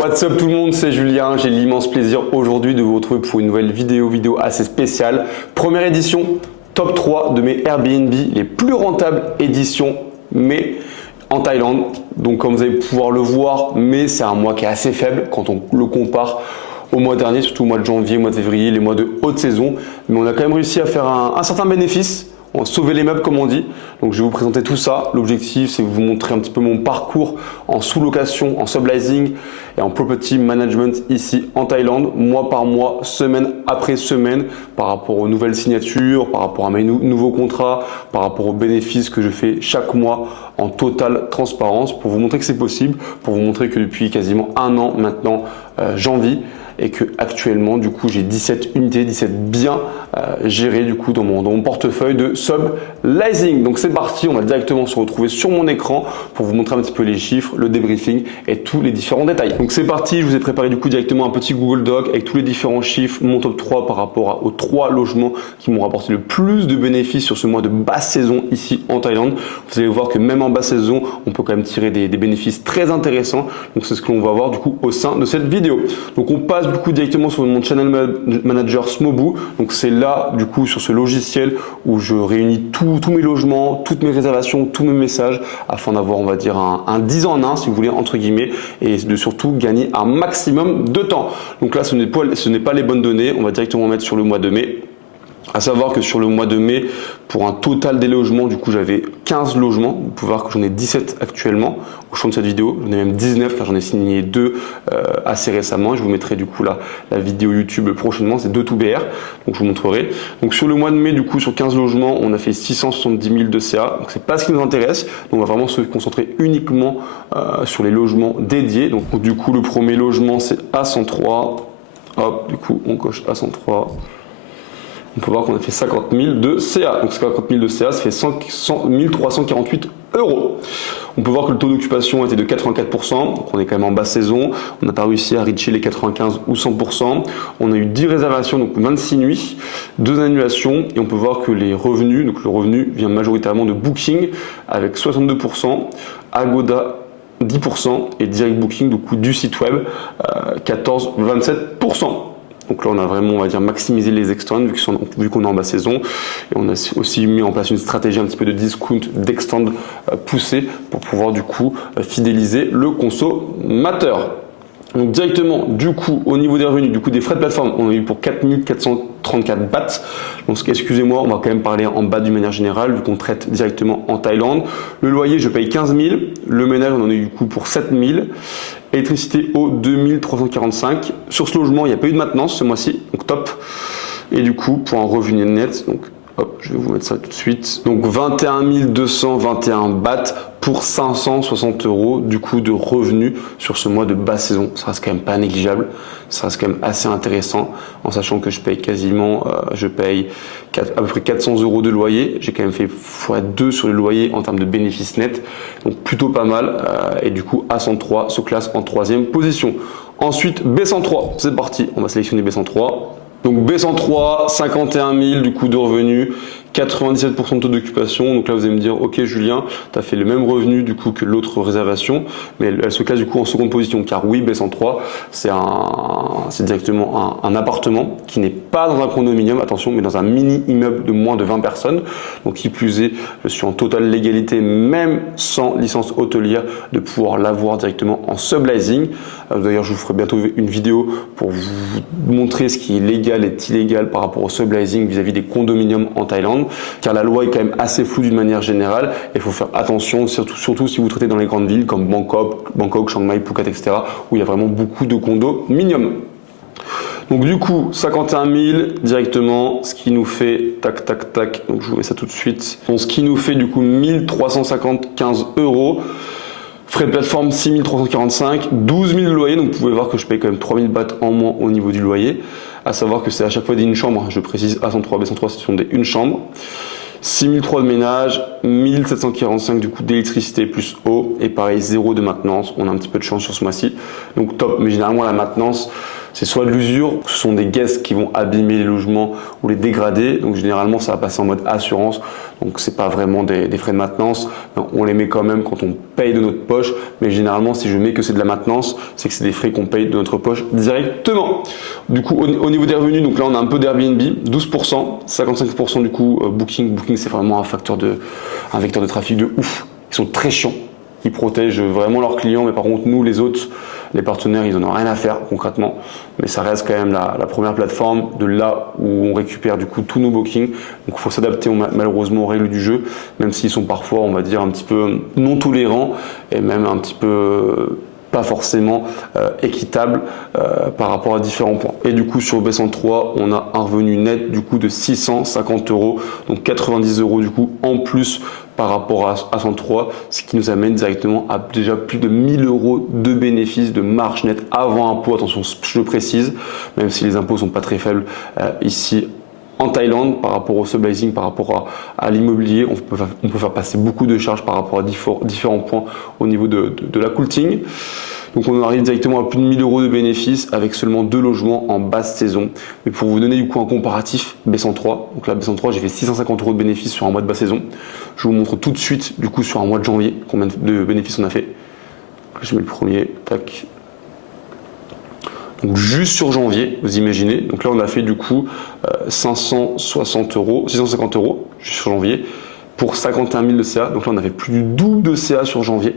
What's up tout le monde, c'est Julien, j'ai l'immense plaisir aujourd'hui de vous retrouver pour une nouvelle vidéo assez spéciale. Première édition, top 3 de mes Airbnb, les plus rentables éditions, mais en Thaïlande. Donc comme vous allez pouvoir le voir, mais c'est un mois qui est assez faible quand on le compare au mois dernier, surtout au mois de janvier, mois de février, les mois de haute saison. Mais on a quand même réussi à faire un certain bénéfice. On a sauvé les meubles comme on dit. Donc je vais vous présenter tout ça. L'objectif c'est de vous montrer un petit peu mon parcours en sous-location, en subleasing et en property management ici en Thaïlande, mois par mois, semaine après semaine, par rapport aux nouvelles signatures, par rapport à mes nouveaux contrats, par rapport aux bénéfices que je fais chaque mois en totale transparence pour vous montrer que c'est possible, pour vous montrer que depuis quasiment un an maintenant j'en vis et que actuellement du coup j'ai 17 unités, 17 biens gérés du coup dans mon portefeuille de subleasing. Donc c'est parti, on va directement se retrouver sur mon écran pour vous montrer un petit peu les chiffres, le débriefing et tous les différents détails. Donc c'est parti, je vous ai préparé du coup directement un petit Google Doc avec tous les différents chiffres, mon top 3 par rapport aux 3 logements qui m'ont rapporté le plus de bénéfices sur ce mois de basse saison ici en Thaïlande. Vous allez voir que même en basse saison, on peut quand même tirer des bénéfices très intéressants. Donc c'est ce que l'on va voir du coup au sein de cette vidéo. Donc on passe du coup directement sur mon channel manager Smobu. Donc c'est là du coup sur ce logiciel où je réunis tous mes logements, toutes mes réservations, tous mes messages afin d'avoir on va dire un 10 en 1 si vous voulez entre guillemets et de surtout gagner un maximum de temps. Donc là ce n'est pas les bonnes données, on va directement mettre sur le mois de mai. À savoir que sur le mois de mai, pour un total des logements, du coup j'avais 15 logements. Vous pouvez voir que j'en ai 17 actuellement au champ de cette vidéo. J'en ai même 19 car j'en ai signé 2 assez récemment. Je vous mettrai du coup la vidéo YouTube prochainement, c'est 2 tout BR. Donc je vous montrerai. Donc sur le mois de mai, du coup sur 15 logements, on a fait 670 000 de CA. Donc c'est pas ce qui nous intéresse. Donc on va vraiment se concentrer uniquement sur les logements dédiés. Donc du coup le premier logement c'est A103. Hop, du coup on coche A103. On peut voir qu'on a fait 50 000 de CA. Donc 50 000 de CA, ça fait 1 348 €. On peut voir que le taux d'occupation était de 84%. Donc on est quand même en basse saison. On n'a pas réussi à reacher les 95 ou 100%. On a eu 10 réservations, donc 26 nuits, 2 annulations. Et on peut voir que les revenus, donc le revenu vient majoritairement de Booking avec 62%, Agoda 10% et Direct Booking, du site web 14-27%. Donc là, on a vraiment, on va dire, maximisé les extends vu qu'on est en basse saison. Et on a aussi mis en place une stratégie un petit peu de discount, d'extend poussé pour pouvoir du coup fidéliser le consommateur. Donc directement, du coup, au niveau des revenus, du coup des frais de plateforme, on a eu pour 4 434 bahts. Donc excusez-moi, on va quand même parler en bas d'une manière générale, vu qu'on traite directement en Thaïlande. Le loyer, je paye 15 000. Le ménage, on en a eu du coup pour 7 000. Électricité, eau, 2345. Sur ce logement, il n'y a pas eu de maintenance ce mois-ci, donc top. Et du coup, pour un revenu net, donc hop, je vais vous mettre ça tout de suite. Donc 21 221 bahts pour 560 € du coup de revenus sur ce mois de basse saison. Ça reste quand même pas négligeable, ça reste quand même assez intéressant en sachant que je paye quasiment, à peu près 400 € de loyer. J'ai quand même fait x2 sur le loyer en termes de bénéfices nets, donc plutôt pas mal. Et du coup A103 se classe en 3e position. Ensuite B103, c'est parti, on va sélectionner B103. Donc B103, 51 000 du coup de revenus, 97% de taux d'occupation. Donc là vous allez me dire, ok Julien, tu as fait le même revenu du coup que l'autre réservation, mais elle se classe du coup en seconde position. Car oui, B103, c'est directement un appartement qui n'est pas dans un condominium, attention, mais dans un mini immeuble de moins de 20 personnes. Donc qui plus est, je suis en totale légalité, même sans licence hôtelière, de pouvoir l'avoir directement en subleasing. D'ailleurs, je vous ferai bientôt une vidéo pour vous montrer ce qui est légal et illégal par rapport au subleasing vis-à-vis des condominiums en Thaïlande, car la loi est quand même assez floue d'une manière générale et il faut faire attention, surtout si vous traitez dans les grandes villes comme Bangkok, Chiang Mai, Phuket, etc., où il y a vraiment beaucoup de condominiums. Donc du coup, 51 000 directement, ce qui nous fait, tac, donc je vous mets ça tout de suite, donc, ce qui nous fait du coup 1375 €. Frais de plateforme 6 345, 12 000 de loyer, donc vous pouvez voir que je paye quand même 3 000 bahts en moins au niveau du loyer. À savoir que c'est à chaque fois des une chambre, je précise A103, B103, ce sont des une chambre. 6 300 de ménage, 1 745 du coup d'électricité plus eau, et pareil 0 de maintenance. On a un petit peu de chance sur ce mois-ci, donc top. Mais généralement la maintenance, c'est soit de l'usure, ce sont des guests qui vont abîmer les logements ou les dégrader. Donc généralement ça va passer en mode assurance, donc c'est pas vraiment des frais de maintenance. On les met quand même quand on paye de notre poche, mais généralement si je mets que c'est de la maintenance, c'est que c'est des frais qu'on paye de notre poche directement. Du coup au niveau des revenus, donc là on a un peu d'Airbnb, 12%, 55% du coup Booking. Booking c'est vraiment un vecteur de trafic de ouf. Ils sont très chiants. Ils protègent vraiment leurs clients, mais par contre nous les autres, les partenaires, ils en ont rien à faire concrètement, mais ça reste quand même la première plateforme de là où on récupère du coup tous nos bookings. Donc il faut s'adapter malheureusement aux règles du jeu, même s'ils sont parfois, on va dire, un petit peu non tolérants et même un petit peu pas forcément équitable par rapport à différents points. Et du coup sur B103, on a un revenu net du coup de 650 €, donc 90 € du coup en plus par rapport à 103, ce qui nous amène directement à déjà plus de 1000 € de bénéfices de marge nette avant impôt. Attention, je le précise, même si les impôts sont pas très faibles ici en Thaïlande par rapport au subleasing, par rapport à l'immobilier, on peut faire passer beaucoup de charges par rapport à différents points au niveau de la Coolting. Donc on arrive directement à plus de 1000 € de bénéfices avec seulement 2 logements en basse saison. Mais pour vous donner du coup un comparatif, B103, donc là B103 j'ai fait 650 € de bénéfices sur un mois de basse saison. Je vous montre tout de suite du coup sur un mois de janvier combien de bénéfices on a fait. Je mets le premier, tac. Donc juste sur janvier, vous imaginez, donc là on a fait du coup 650 € juste sur janvier pour 51 000 de CA. Donc là on avait plus du double de CA sur janvier.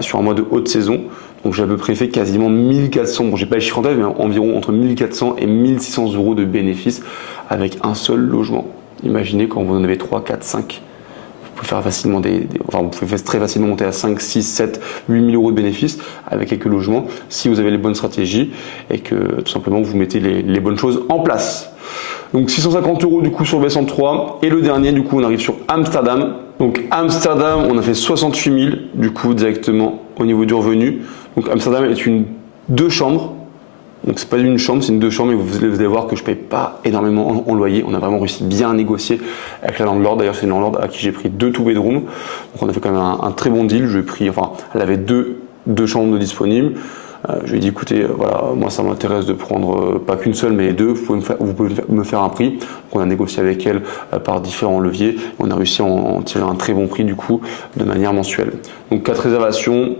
Sur un mois de haute saison, donc j'ai à peu près fait quasiment 1400, bon j'ai pas les chiffres en tête, mais environ entre 1400 et 1600 € de bénéfices avec un seul logement. Imaginez quand vous en avez 3, 4, 5, vous pouvez faire facilement vous pouvez très facilement monter à 5, 6, 7, 8 000 € de bénéfices avec quelques logements si vous avez les bonnes stratégies et que tout simplement vous mettez les bonnes choses en place. Donc 650 € du coup sur B103 et le dernier du coup on arrive sur Amsterdam. Donc Amsterdam on a fait 68 000 du coup directement au niveau du revenu. Donc Amsterdam est une 2 chambres. Donc c'est pas une chambre, c'est une 2 chambres et vous allez voir que je paye pas énormément en loyer. On a vraiment réussi bien à négocier avec la landlord. D'ailleurs c'est une landlord à qui j'ai pris 2 2 bedrooms. Donc on a fait quand même un très bon deal. Elle avait deux chambres disponibles. Je lui ai dit écoutez, voilà, moi ça m'intéresse de prendre pas qu'une seule mais les deux, vous pouvez me faire un prix. Donc on a négocié avec elle par différents leviers, on a réussi à en tirer un très bon prix du coup de manière mensuelle. Donc 4 réservations,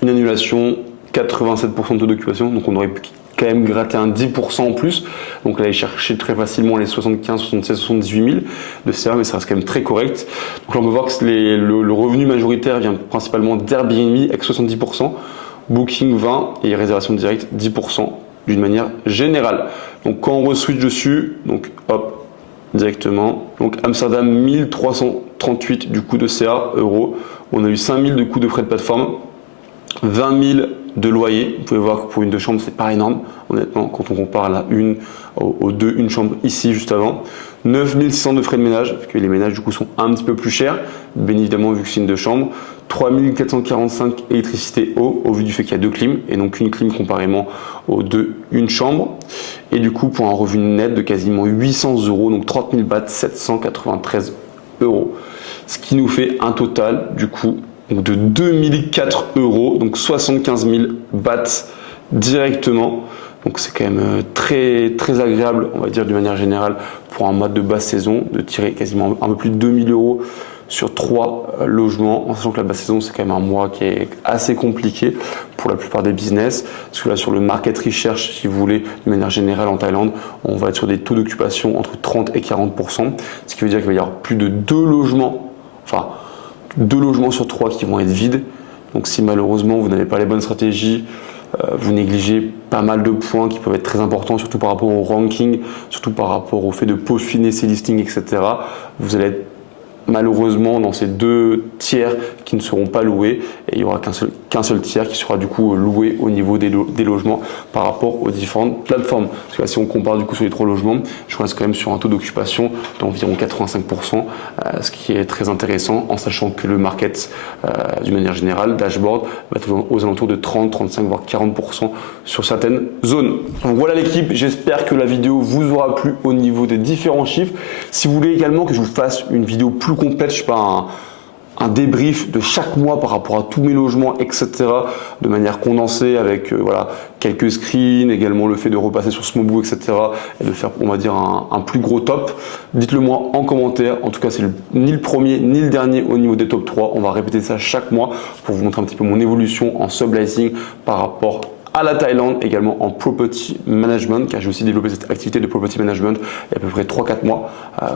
une annulation, 87% de taux d'occupation, donc on aurait pu quand même gratter un 10% en plus, donc là il cherchait très facilement les 75, 76, 78 000 de CA, mais ça reste quand même très correct. Donc là on peut voir que le revenu majoritaire vient principalement d'Airbnb avec 70%, Booking 20 et réservation directe 10% d'une manière générale. Donc quand on re-switch dessus, donc hop, directement. Donc Amsterdam 1338 du coût de CA euros. On a eu 5000 de coût de frais de plateforme, 20 000 de loyer. Vous pouvez voir que pour une 2 chambres, c'est pas énorme. Honnêtement, quand on compare la une aux deux, une chambre ici juste avant. 9600 de frais de ménage, parce que les ménages du coup sont un petit peu plus chers, bien évidemment vu que c'est une 2 chambres. 3445 électricité eau, au vu du fait qu'il y a 2 clims, et donc une clim comparément aux 2, une chambre. Et du coup, pour un revenu net de quasiment 800 €, donc 30 000 bahts, 793 €. Ce qui nous fait un total du coup de 2004 €, donc 75 000 bahts directement. Donc c'est quand même très très agréable, on va dire d'une manière générale, pour un mois de basse saison, de tirer quasiment un peu plus de 2000 € sur 3 logements, en sachant que la basse saison c'est quand même un mois qui est assez compliqué pour la plupart des business, parce que là sur le market research, si vous voulez, de manière générale en Thaïlande, on va être sur des taux d'occupation entre 30 et 40%, ce qui veut dire qu'il va y avoir plus de 2 logements, enfin 2 logements sur 3 qui vont être vides. Donc si malheureusement vous n'avez pas les bonnes stratégies, vous négligez pas mal de points qui peuvent être très importants, surtout par rapport au ranking, surtout par rapport au fait de peaufiner ses listings, etc. Vous allez être malheureusement dans ces 2 tiers qui ne seront pas loués et il n'y aura qu'un seul tiers qui sera du coup loué au niveau des logements par rapport aux différentes plateformes. Parce que là, si on compare du coup sur les 3 logements, je reste quand même sur un taux d'occupation d'environ 85%, ce qui est très intéressant en sachant que le market, d'une manière générale, dashboard, va être aux alentours de 30, 35 voire 40% sur certaines zones. Donc voilà l'équipe, j'espère que la vidéo vous aura plu au niveau des différents chiffres. Si vous voulez également que je vous fasse une vidéo plus complète, je sais pas, un débrief de chaque mois par rapport à tous mes logements, etc. de manière condensée avec voilà, quelques screens, également le fait de repasser sur Smoobu, etc. et de faire, on va dire, un plus gros top. Dites-le moi en commentaire. En tout cas, c'est ni le premier ni le dernier au niveau des top 3. On va répéter ça chaque mois pour vous montrer un petit peu mon évolution en subleasing par rapport à la Thaïlande, également en property management, car j'ai aussi développé cette activité de property management il y a à peu près 3-4 mois,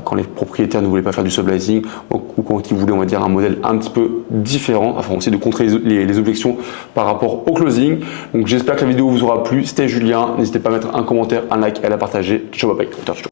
quand les propriétaires ne voulaient pas faire du subleasing ou quand ils voulaient, on va dire, un modèle un petit peu différent, afin aussi de contrer les objections par rapport au closing. Donc j'espère que la vidéo vous aura plu. C'était Julien, n'hésitez pas à mettre un commentaire, un like et à la partager. Ciao, bye bye.